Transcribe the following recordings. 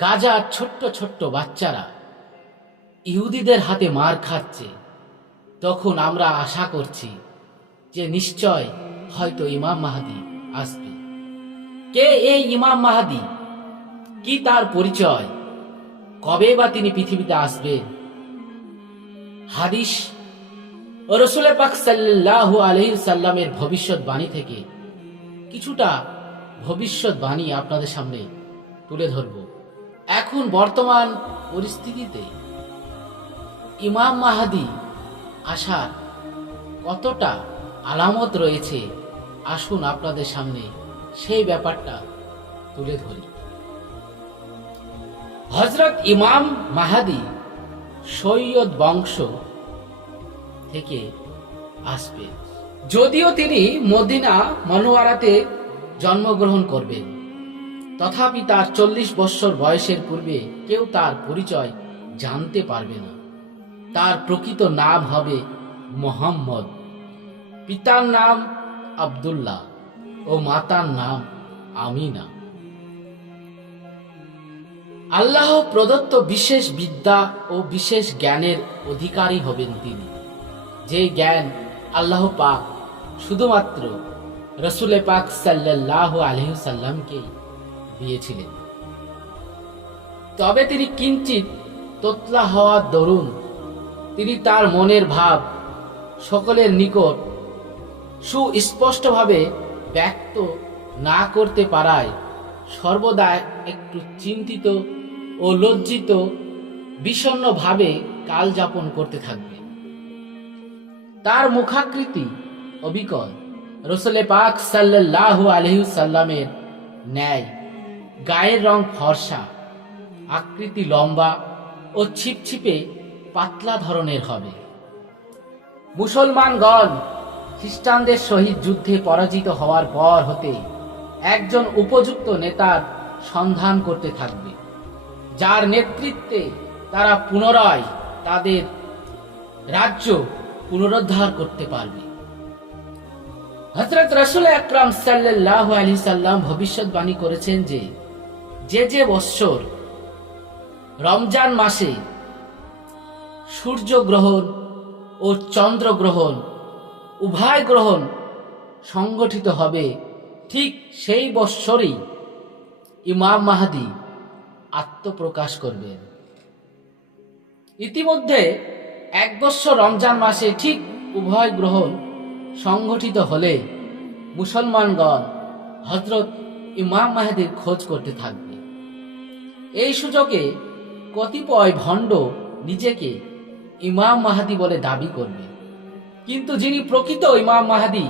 গাজার ছোট্ট ছোট্ট বাচ্চারা ইহুদিদের হাতে মার খাচ্ছে। তখন আমরা আশা করছি যে নিশ্চয় হয়তো ইমাম মাহাদি আসবে। কে এই ইমাম মাহাদি? কি তার পরিচয়? কবে বা তিনি পৃথিবীতে আসবেন হাদিস ও রসুল পাক সাল্লাহু সাল্লামের ভবিষ্যৎবাণী থেকে কিছুটা ভবিষ্যৎবাণী আপনাদের সামনে তুলে ধরব। এখন বর্তমান পরিস্থিতিতে ইমাম মাহাদি আসার কতটা আলামত রয়েছে, আসুন আপনাদের সামনে সেই ব্যাপারটা তুলে ধরি। হজরত ইমাম মাহাদি সৈয়দ বংশ থেকে আসবে। যদিও তিনি মদিনা মনোয়ারাতে জন্মগ্রহণ করবেন। তথাপি তার চল্লিশ বৎসর বয়সের পূর্বে কেউ তার পরিচয় জানতে পারবে না। তার প্রকৃত নাম হবে মোহাম্মদ। পিতার নাম আবদুল্লাহ ও মাতার নাম আমিনা। আল্লাহ প্রদত্ত বিশেষ বিদ্যা ও বিশেষ জ্ঞানের অধিকারী হবেন তিনি। যে জ্ঞান আল্লাহ পাক শুধুমাত্র রসুলে পাক সাল্লাহ আলহিসাল্লামকে দিয়েছিলেন তবে তিনি কিঞ্চিত তোতলা হওয়ার দরুন, তিনি তার মনের ভাব সকলের নিকট সুস্পষ্টভাবে ব্যক্ত না করতে পারায় সর্বদা একটু চিন্তিত ও লজ্জিত বিষণ্ণভাবে কাল যাপন করতে থাকবে। তার মুখাকৃতি অবিকল। রসলে পাক সাল্লাহ আলহিসাল্লামের ন্যায়। গায়ের রং ফর্সা, আকৃতি লম্বা ও ছিপছিপে পাতলা ধরনের হবে। মুসলমানগণ খ্রিস্টানদের সহিত যুদ্ধে পরাজিত হওয়ার পর হতে একজন উপযুক্ত নেতার সন্ধান করতে থাকবে, যার নেতৃত্বে তারা পুনরায় তাদের রাজ্য পুনরুদ্ধার করতে পারবে। হজরত রসুল আকরাম সাল্লাহ আলি সাল্লাম ভবিষ্যৎবাণী করেছেন যে যে যে বৎসর রমজান মাসে সূর্যগ্রহণ ও চন্দ্র গ্রহণ উভয় গ্রহণ সংগঠিত হবে, ঠিক সেই বৎসরই ইমাম মাহাদি আত্মপ্রকাশ করবেন। ইতিমধ্যে এক বৎসর রমজান মাসে ঠিক উভয় গ্রহণ সংগঠিত হলে মুসলমানগণ হজরত ইমাম মাহাদির খোঁজ করতে থাকবে। এই সুযোগে কতিপয় ভণ্ড নিজেকে ইমাম মাহাদি বলে দাবি করবে। কিন্তু যিনি প্রকৃত ইমাম মাহাদি,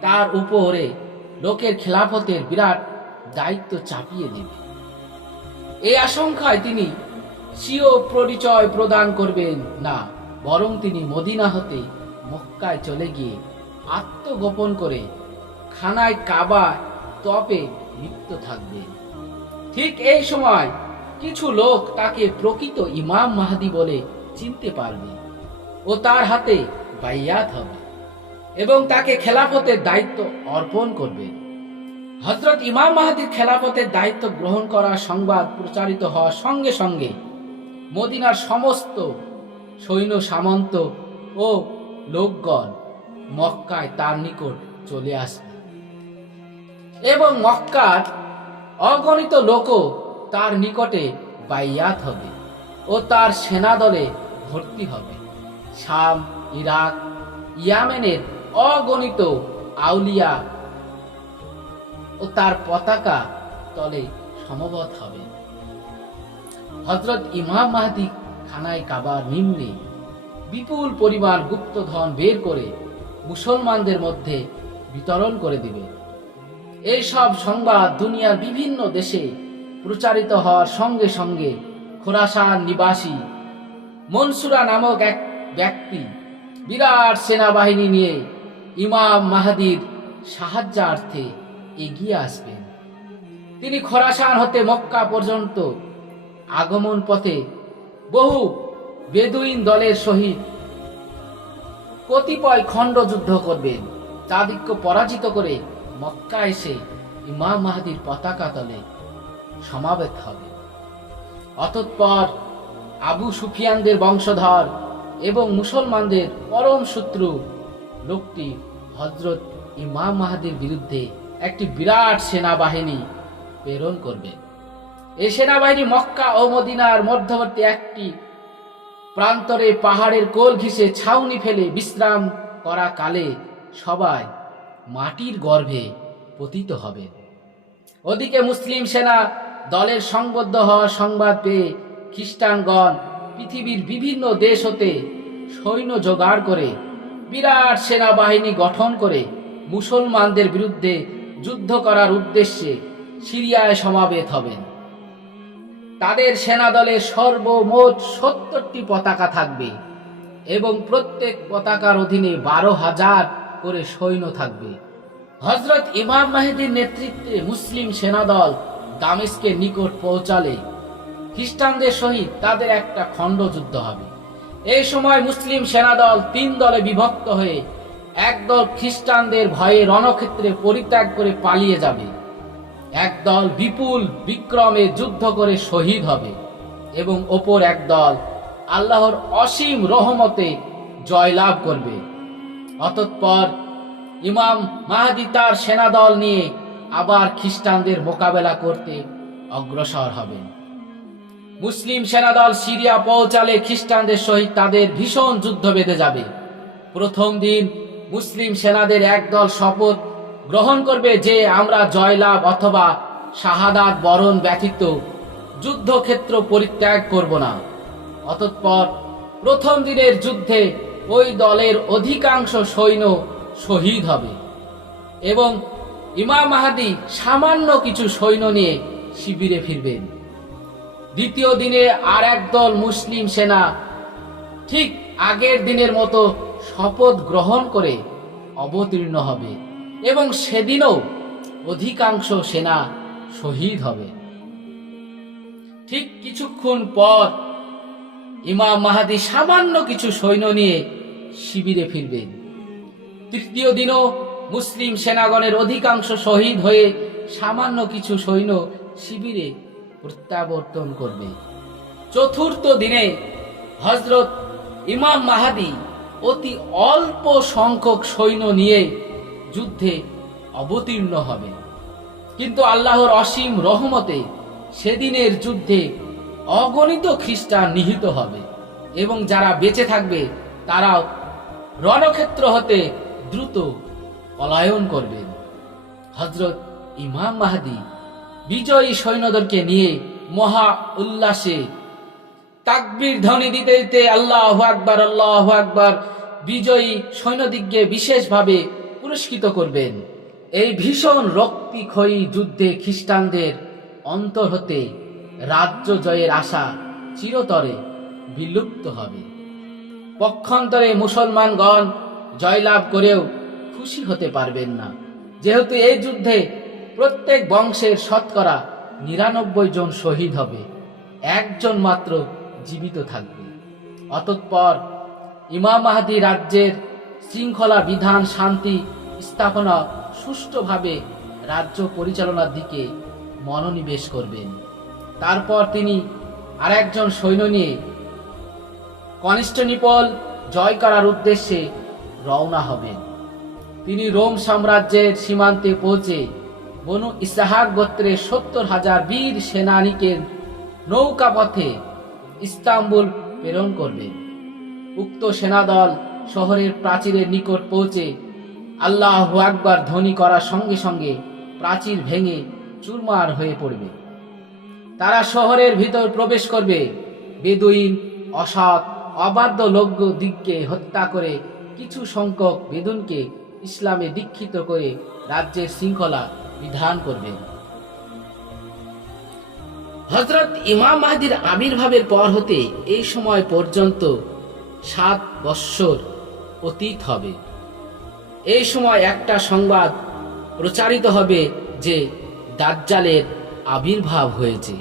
তার উপরে লোকের খেলাফতের বিরাট দায়িত্ব চাপিয়ে দেবে। এই আশঙ্কায় তিনি স্বীয় পরিচয় প্রদান করবেন না, বরং তিনি মদিনা হতে মক্কায় চলে গিয়ে আত্মগোপন করে খানায় কাবা তপে লিপ্ত থাকবেন। ঠিক এই সময় কিছু লোক তাকে প্রকৃত ইমাম মাহাদি বলে চিনতে পারবে ও তার হাতে বাইয়াত হবে এবং তাকে খেলাফতের দায়িত্ব অর্পণ করবে। হজরত ইমাম মাহাদির খেলাফতের দায়িত্ব গ্রহণ করার সংবাদ প্রচারিত হওয়ার সঙ্গে সঙ্গে মদিনার সমস্ত সৈন্য, সামন্ত ও লোকগণ মক্কায় তার নিকট চলে আসবে। এবং মক্কার অগণিত লোকও তার নিকটে বাইয়াত হবে ও তার সেনা দলে ভর্তি হবে। শাম, ইরাক, ইয়ামেনের অগণিত আউলিয়া ও তার পতাকা তলে সমবত হবে। হজরত ইমাম মাহাদি খানায় কাবার নিম্নে বিপুল পরিমাণ গুপ্তধন বের করে মুসলমানদের মধ্যে বিতরণ করে দিবে। এই সব সংবাদ দুনিয়ার বিভিন্ন দেশে প্রচারিত হওয়ার সঙ্গে সঙ্গে খোরাসান নিবাসী মনসুরা নামক এক ব্যক্তি বিরাট সেনাবাহিনী নিয়ে ইমাম মাহাদির সাহায্যার্থে এগিয়ে আসবেন। তিনি খোরাসান হতে মক্কা পর্যন্ত আগমন পথে বহু বেদুইন দলের সহিত কতিপয় খণ্ড যুদ্ধ করবেন। তাদিক্য পরাজিত করে মক্কা এসে ইমাম মাহাদির পতাকা তলে সমাবেত হবে। অতঃপর আবু সুফিয়ানদের বংশধর এবং মুসলমানদের পরম শত্রু লোকটি হজরত ইমাম মাহাদির বিরুদ্ধে একটি বিরাট সেনাবাহিনী প্রেরণ করবে। এই সেনাবাহিনী মক্কা ও মদিনার মধ্যবর্তী একটি প্রান্তরে পাহাড়ের কোল ঘিসে ছাউনি ফেলে বিশ্রাম করা কালে সবাই মাটির গর্ভে পতিত হবে। ওদিকে মুসলিম সেনা দলের সংবদ্ধ হওয়ার সংবাদ পেয়ে খ্রিস্টানগণ পৃথিবীর বিভিন্ন দেশ হতে সৈন্য জোগাড় করে, বিরাট সেনাবাহিনী গঠন করে মুসলমানদের বিরুদ্ধে যুদ্ধ করার উদ্দেশ্যে সিরিয়ায় সমাবেত হবেন। তাদের সেনাদলে সর্বমোট সত্তরটি পতাকা থাকবে এবং প্রত্যেক পতাকার অধীনে বারো হাজার করে সৈন্য থাকবে। হজরত ইমাম মাহিদির নেতৃত্বে মুসলিম সেনাদল দামেস্কের নিকট পৌঁছালে খ্রিস্টানদের সহিত তাদের একটা খণ্ড যুদ্ধ হবে। এই সময় মুসলিম সেনাদল তিন দলে বিভক্ত হয়ে একদল খ্রিস্টানদের ভয়ে রণক্ষেত্রে পরিত্যাগ করে পালিয়ে যাবে। একদল বিপুল বিক্রমে যুদ্ধ করে শহীদ হবে এবং অপর একদল আল্লাহর অসীম রহমতে জয়লাভ করবে। অতঃপর ইমাম মাহাদি তার সেনাদল নিয়ে খ্রিস্টানদের মোকাবেলা করতে অগ্রসর হবেন। মুসলিম সেনাদল সিরিয়া পৌঁছালে খ্রিস্টানদের সহিত তাদের ভীষণ যুদ্ধ বেঁধে যাবে। প্রথম দিন মুসলিম সেনাদের একদল শপথ গ্রহণ করবে যে আমরা জয়লাভ অথবা শাহাদাত বরণ ব্যতীত যুদ্ধক্ষেত্র পরিত্যাগ করব না। অতঃপর প্রথম দিনের যুদ্ধে ওই দলের অধিকাংশ সৈন্য শহীদ হবে এবং ইমাম মাহাদি সামান্য কিছু সৈন্য নিয়ে শিবিরে ফিরবেন। দ্বিতীয় দিনে আর দল মুসলিম সেনা ঠিক আগের দিনের মতো শপথ গ্রহণ করে অবতীর্ণ হবে এবং সেদিনও অধিকাংশ সেনা শহীদ হবে। ঠিক কিছুক্ষণ পর ইমাম মাহাদি সামান্য কিছু সৈন্য নিয়ে শিবিরে ফিরবেন। তৃতীয় দিনও মুসলিম সেনাগণের অধিকাংশ শহীদ হয়ে সামান্য কিছু সৈন্য শিবিরে প্রত্যাবর্তন করবে। চতুর্থ দিনে হজরত ইমাম মাহাদি অতি অল্প সংখ্যক সৈন্য নিয়ে যুদ্ধে অবতীর্ণ হবে কিন্তু আল্লাহর অসীম রহমতে সেদিনের যুদ্ধে অগণিত খ্রিস্টান নিহিত হবে এবং যারা বেঁচে থাকবে তারাও রণক্ষেত্র হতে দ্রুত পলায়ন করবেন। হজরত ইমাম মাহাদি বিজয়ী সৈন্যদেরকে নিয়ে মহা উল্লাসে তাকবীর ধ্বনি দিতে দিতে আল্লাহ আকবার আল্লাহ আকবার বিজয়ী সৈন্যদিগকে বিশেষভাবে পুরস্কৃত করবেন। এই ভীষণ রক্তিক্ষয়ী যুদ্ধে খ্রিস্টানদের অন্তর হতে রাজ্য জয়ের আশা চিরতরে বিলুপ্ত হবে। পক্ষান্তরে মুসলমানগণ জয়লাভ করেও খুশি হতে পারবেন না। যেহেতু এই যুদ্ধে প্রত্যেক বংশের শতকরা নিরানব্বই জন শহীদ হবে, একজন মাত্র জীবিত থাকবে। অতঃপর ইমাম মাহাদি রাজ্যের শৃঙ্খলা বিধান শান্তি স্থাপনা সুষ্ঠুভাবে রাজ্য পরিচালনার দিকে মনোনিবেশ করবেন। তারপর তিনি আরেকজন সৈন্য নিয়ে কনিষ্ঠনিপল জয় করার উদ্দেশ্যে রওনা হবেন। তিনি রোম সাম্রাজ্যের সীমান্তে পৌঁছে বনু ইসাহাক গোত্রের সত্তর হাজার বীর সেনানীকে নৌকা পথে ইস্তাম্বুল প্রেরণ করবেন উক্ত সেনাদল শহরের প্রাচীরের নিকট পৌঁছে আল্লাহ আকবার ধ্বনি করার সঙ্গে সঙ্গে প্রাচীর ভেঙে চুরমার হয়ে পড়বে। তারা শহরের ভিতর প্রবেশ করবে। বেদুইন, অসৎ অবাধ্য লোক দিককে হত্যা করে কিছু সংখ্যক বেদুনকে ইসলামে দীক্ষিত করে রাজ্যের শৃঙ্খলা বিধান করবেন। হজরত ইমাম মাহাদির আবির্ভাবের পর হতে এই সময় পর্যন্ত সাত বৎসর অতীত হবে। এই সময় একটা সংবাদ প্রচারিত হবে যে দাজ্জালের আবির্ভাব হয়েছে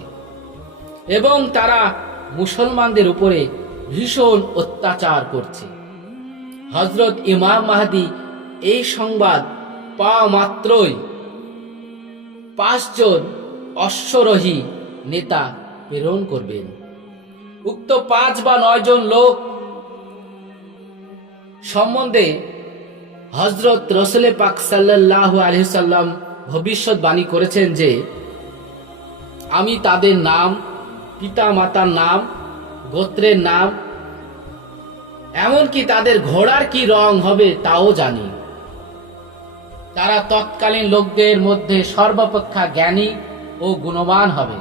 এবং তারা মুসলমানদের উপরে ভীষণ অত্যাচার করছে। হজরত ইমাম মাহাদি এই সংবাদ পাওয়া মাত্রই পাঁচজন অশ্বরোহী নেতা প্রেরণ করবেন। উক্ত পাঁচ বা নয় জন লোক সম্বন্ধে হজরত রসুলে পাক সাল্লাহ আলহিসাল্লাম ভবিষ্যৎবাণী করেছেন যে, আমি তাদের নাম পিতা মাতার নাম, গোত্রের নাম, এমনকি তাদের ঘোড়ার কি রং হবে তাও জানি। তারা তৎকালীন লোকদের মধ্যে সর্বাপেক্ষা জ্ঞানী ও গুণবান হবে।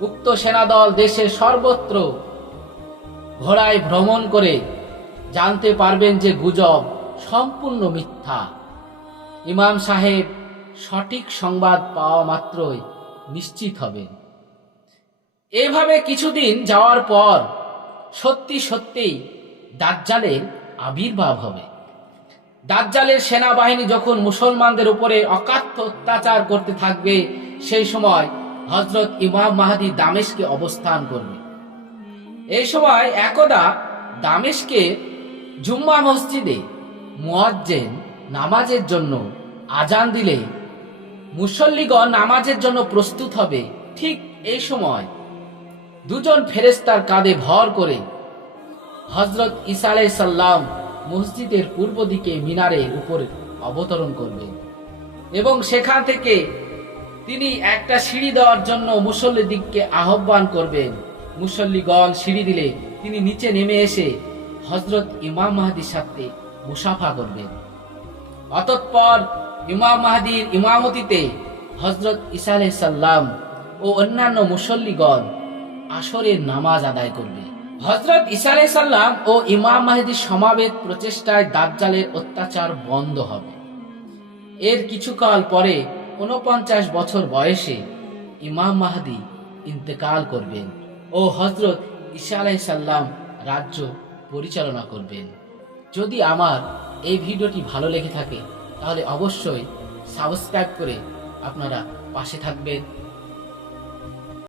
উক্ত সেনাদল দেশের সর্বত্র ঘোড়ায় ভ্রমণ করে জানতে পারবেন যে গুজব সম্পূর্ণ মিথ্যা। ইমাম সাহেব সঠিক সংবাদ পাওয়া মাত্রই নিশ্চিত হবেন এভাবে কিছুদিন যাওয়ার পর সত্যি সত্যিই দাজ্জালের আবির্ভাব হবে। দাজ্জালের সেনাবাহিনী যখন মুসলমানদের উপরে অকাথ্য অত্যাচার করতে থাকবে, সেই সময় হজরত ইমাম মাহাদি দামেশকে অবস্থান করবে। এই সময় একদা দামেশকে জুম্মা মসজিদে মুয়াজ্জেন নামাজের জন্য আজান দিলে মুসল্লিগণ নামাজের জন্য প্রস্তুত হবে। ঠিক এই সময় দুজন ফেরেস্তার কাঁধে ভর করে হজরত ইসা সাল্লাম মসজিদের পূর্ব দিকে মিনারের উপরে অবতরণ করবেন এবং সেখান থেকে তিনি একটা সিঁড়ি দেওয়ার জন্য মুসল্লি দিককে আহ্বান করবেন। মুসল্লিগণ সিঁড়ি দিলে তিনি নিচে নেমে এসে হজরত ইমাম মাহাদির সাথে মুসাফা করবেন। অতঃপর ইমাম মাহাদির ইমামতিতে হজরত ইসা আলাই সাল্লাম ও অন্যান্য মুসল্লিগণ আসরের নামাজ আদায় করবে। হজরত ইসা সাল্লাম ও ইমাম মাহিদির সমাবেত প্রচেষ্টায় দাজ্জালের অত্যাচার বন্ধ হবে। এর কিছুকাল পরে উনপঞ্চাশ বছর বয়সে ইমাম মাহাদি ইন্তেকাল করবেন ও হজরত আলাই সাল্লাম রাজ্য পরিচালনা করবেন। যদি আমার এই ভিডিওটি ভালো লেগে থাকে, তাহলে অবশ্যই সাবস্ক্রাইব করে আপনারা পাশে থাকবেন।